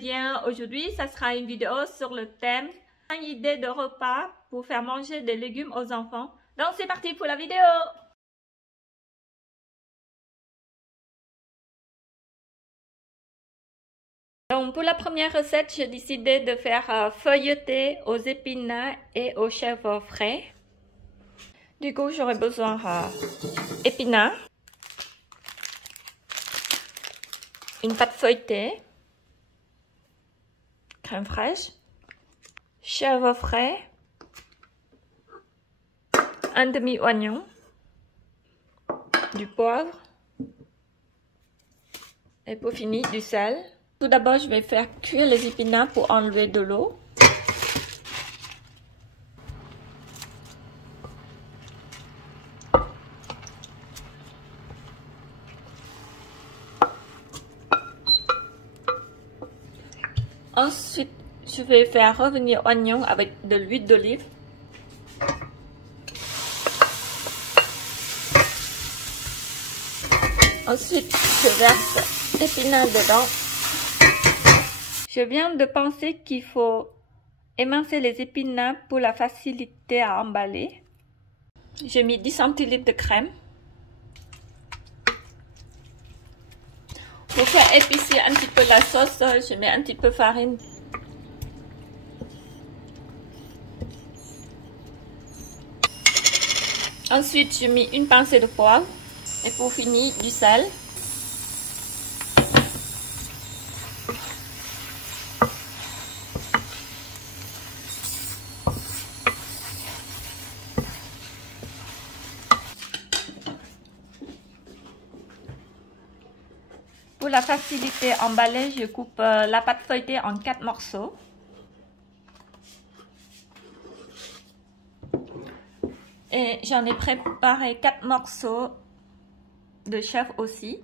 bien, aujourd'hui, ça sera une vidéo sur le thème 5 idées de repas pour faire manger des légumes aux enfants. Donc, c'est parti pour la vidéo! Donc, pour la première recette, j'ai décidé de faire feuilleter aux épinards et aux chèvres frais. Du coup, j'aurai besoin d'épinards, une pâte feuilletée, crème fraîche, chèvre frais, un demi-oignon, du poivre et pour finir du sel. Tout d'abord, je vais faire cuire les épinards pour enlever de l'eau. Ensuite, je vais faire revenir l'oignon avec de l'huile d'olive. Ensuite, je verse l'épinard dedans. Je viens de penser qu'il faut émincer les épinards pour la facilité à emballer. J'ai mis 10 centilitres de crème. Pour faire épicer un petit peu la sauce, je mets un petit peu de farine. Ensuite, j'ai mis une pincée de poivre. Et pour finir, du sel. Pour la facilité à emballer, je coupe la pâte feuilletée en 4 morceaux. Et j'en ai préparé 4 morceaux de chèvre aussi.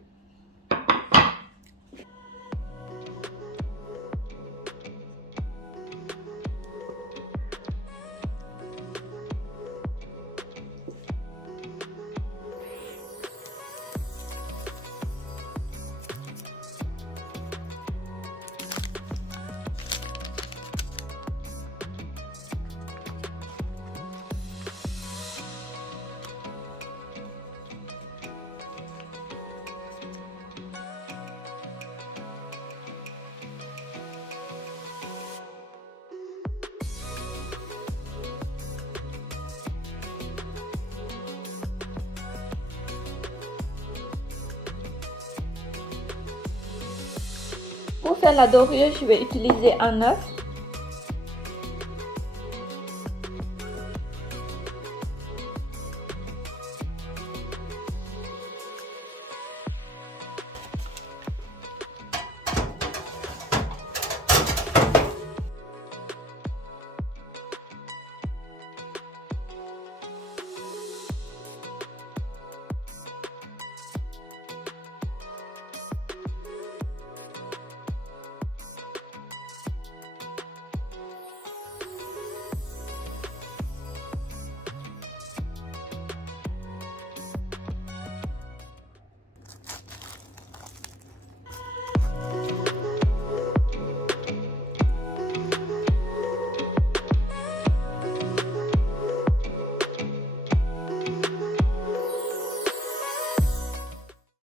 Pour faire la dorure, je vais utiliser un œuf.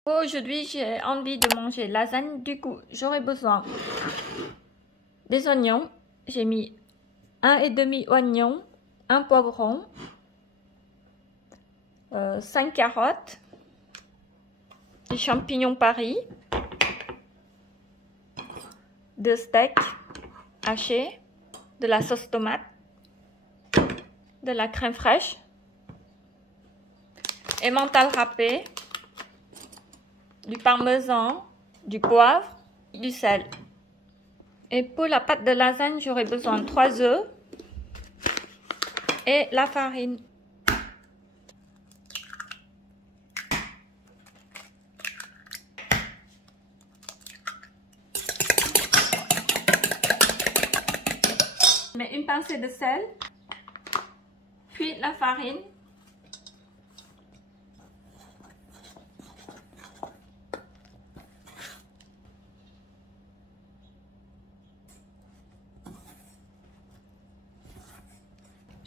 Aujourd'hui, j'ai envie de manger lasagne. Du coup, j'aurai besoin des oignons. J'ai mis un et demi oignon, un poivron, 5 carottes, des champignons Paris, 2 steaks hachés, de la sauce tomate, de la crème fraîche, emmental râpé, du parmesan, du poivre, du sel. Et pour la pâte de lasagne, j'aurai besoin de 3 œufs et la farine. Je mets une pincée de sel, puis la farine.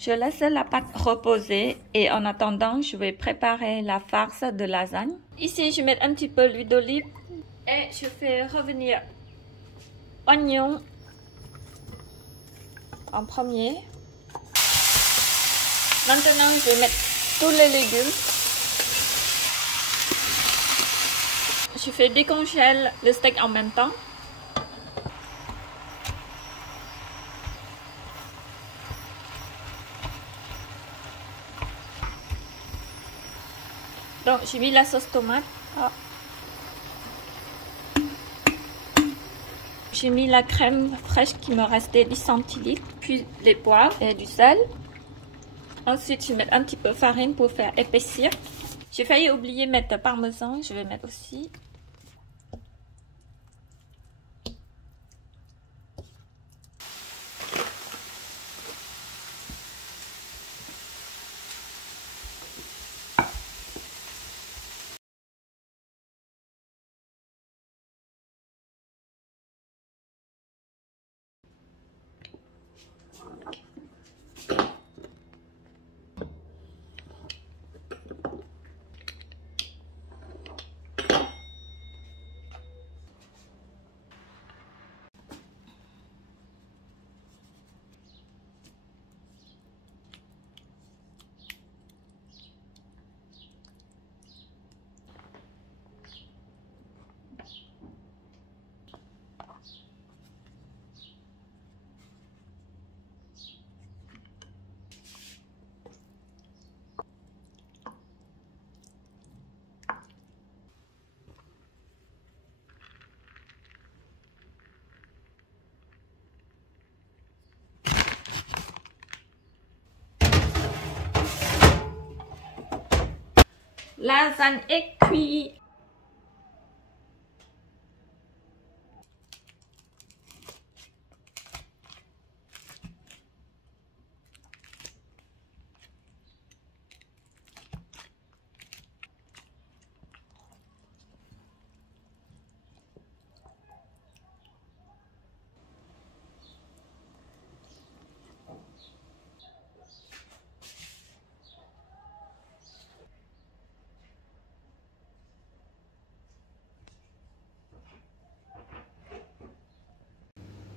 Je laisse la pâte reposer et en attendant, je vais préparer la farce de lasagne. Ici, je mets un petit peu l'huile d'olive et je fais revenir oignons en premier. Maintenant, je vais mettre tous les légumes. Je fais décongèler le steak en même temps. Donc, j'ai mis la sauce tomate. Oh. J'ai mis la crème fraîche qui me restait 10 centilitres, puis les poivres et du sel. Ensuite, je vais mettre un petit peu de farine pour faire épaissir. J'ai failli oublier de mettre parmesan, je vais mettre aussi. Lasagne est cuite.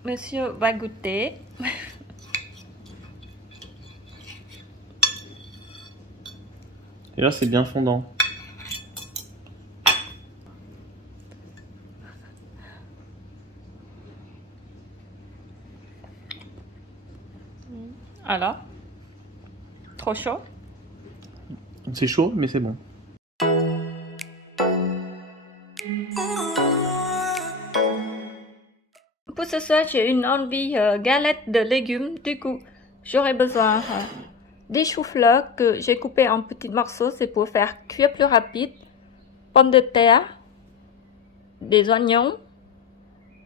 Monsieur va goûter. Et là, c'est bien fondant. Alors, trop chaud? C'est chaud, mais c'est bon. Pour ce soir, j'ai une envie galette de légumes. Du coup, j'aurai besoin des choux-fleurs que j'ai coupés en petits morceaux. C'est pour faire cuire plus rapide. Pommes de terre, des oignons,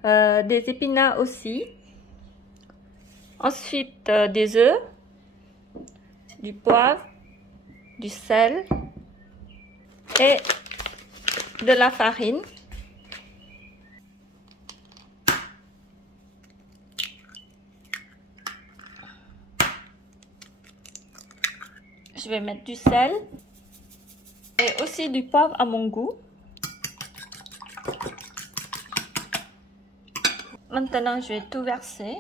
des épinards aussi. Ensuite, des œufs, du poivre, du sel et de la farine. Je vais mettre du sel et aussi du poivre à mon goût. Maintenant, je vais tout verser.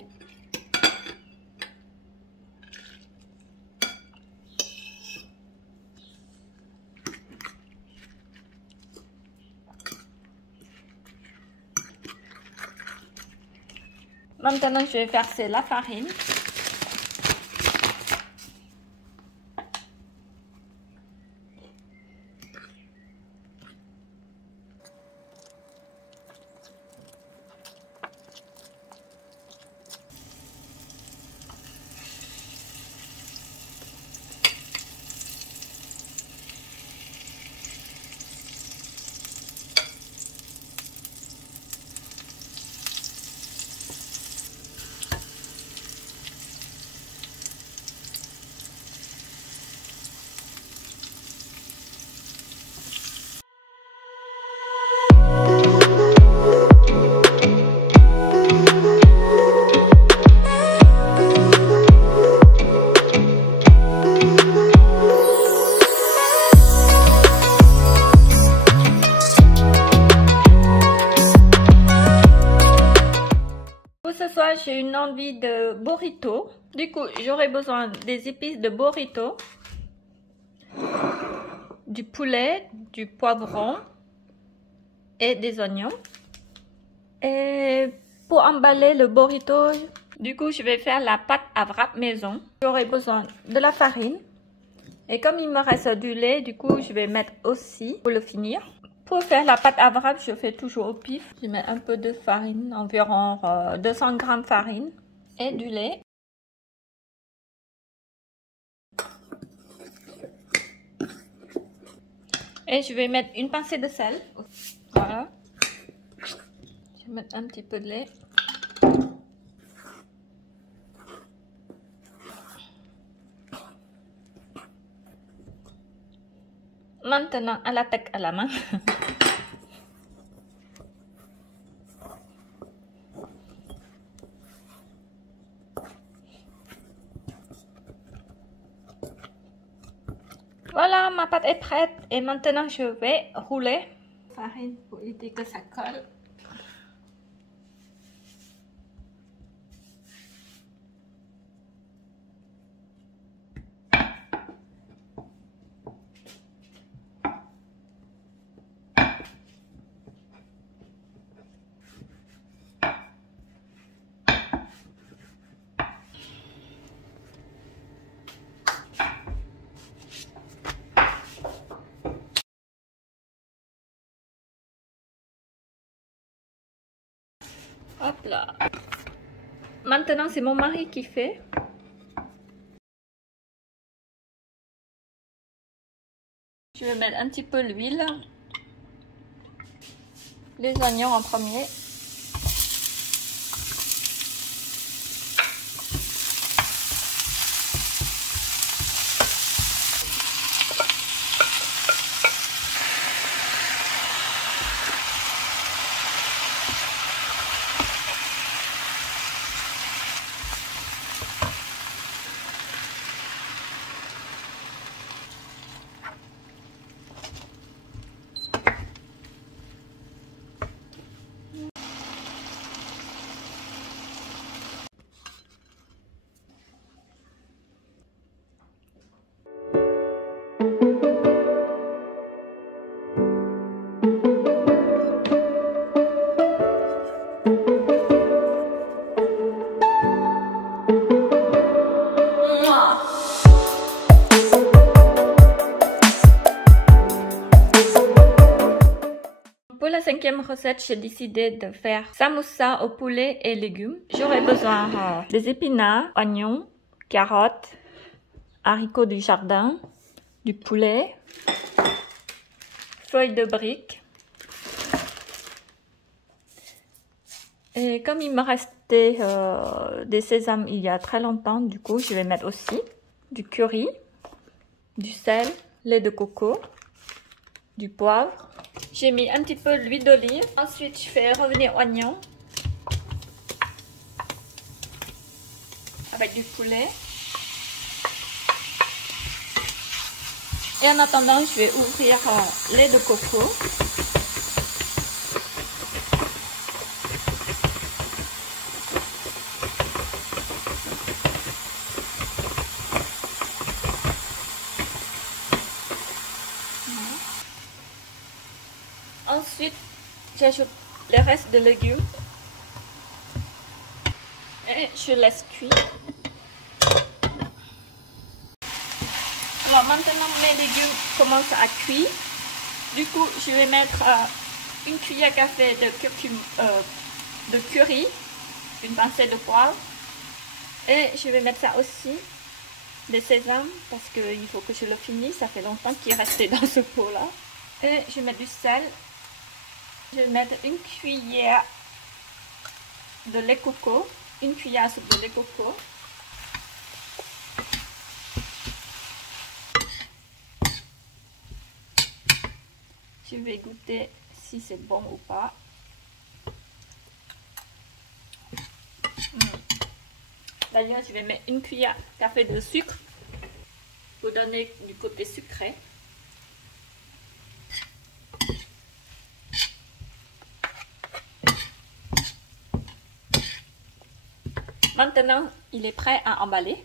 Maintenant, je vais verser la farine. j'ai une envie de burrito. Du coup, j'aurai besoin des épices de burrito, du poulet, du poivron et des oignons. Et pour emballer le burrito, du coup, je vais faire la pâte à wrap maison. J'aurai besoin de la farine. Et comme il me reste du lait, du coup, je vais mettre aussi pour le finir. Pour faire la pâte à wrap, je fais toujours au pif. Je mets un peu de farine, environ 200 g de farine et du lait. Et je vais mettre une pincée de sel. Voilà. Je vais mettre un petit peu de lait. Maintenant, à l'attaque à la main. Voilà, ma pâte est prête. Et maintenant, je vais rouler. Farine pour éviter que ça colle. Hop là. Maintenant, c'est mon mari qui fait. Je vais mettre un petit peu l'huile. Les oignons en premier. Pour la 5e recette, j'ai décidé de faire samoussa au poulet et légumes. J'aurai besoin des épinards, oignons, carottes, haricots du jardin, du poulet, feuilles de briques. Et comme il me restait des sésames il y a très longtemps, du coup, je vais mettre aussi du curry, du sel, lait de coco, du poivre. J'ai mis un petit peu d'huile d'olive. Ensuite, je fais revenir oignon avec du poulet. Et en attendant, je vais ouvrir lait de coco. Ensuite, j'ajoute le reste de légumes et je laisse cuire. Alors maintenant, mes légumes commencent à cuire. Du coup, je vais mettre une cuillère à café de curry, une pincée de poivre. Et je vais mettre ça aussi, des sésames, parce qu'il faut que je le finisse. Ça fait longtemps qu'il est resté dans ce pot-là. Et je vais mettre du sel. Je vais mettre une cuillère de lait coco, une cuillère à soupe de lait coco. Je vais goûter si c'est bon ou pas. D'ailleurs, je vais mettre une cuillère à café de sucre pour donner du côté sucré. Maintenant, il est prêt à emballer.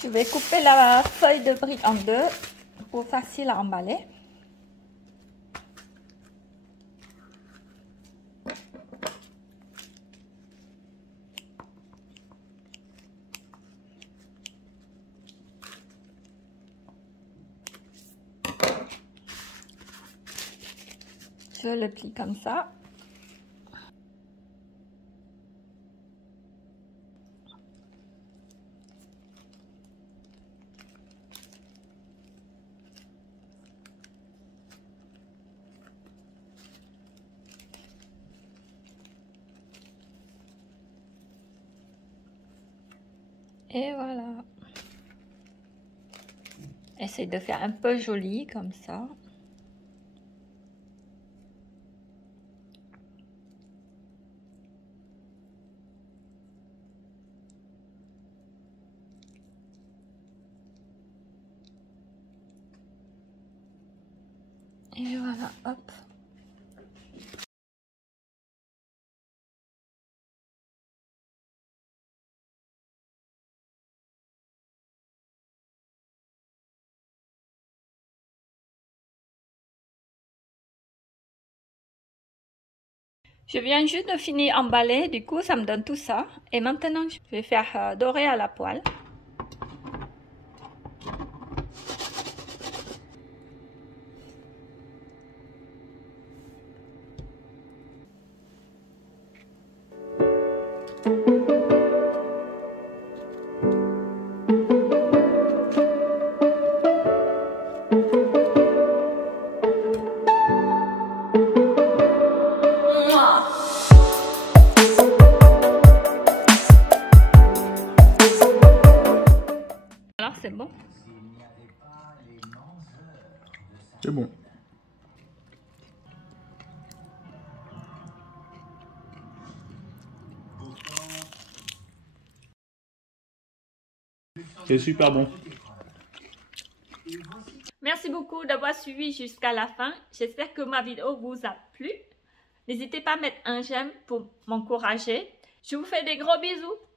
Je vais couper la feuille de brique en deux pour facile à emballer. Je le plie comme ça. Et voilà. Essaye de faire un peu joli comme ça. Et voilà, hop. Je viens juste de finir emballer, du coup ça me donne tout ça. Et maintenant je vais faire dorer à la poêle. Alors c'est bon. C'est bon. C'est super bon. Merci beaucoup d'avoir suivi jusqu'à la fin. J'espère que ma vidéo vous a plu. N'hésitez pas à mettre un j'aime pour m'encourager. Je vous fais des gros bisous.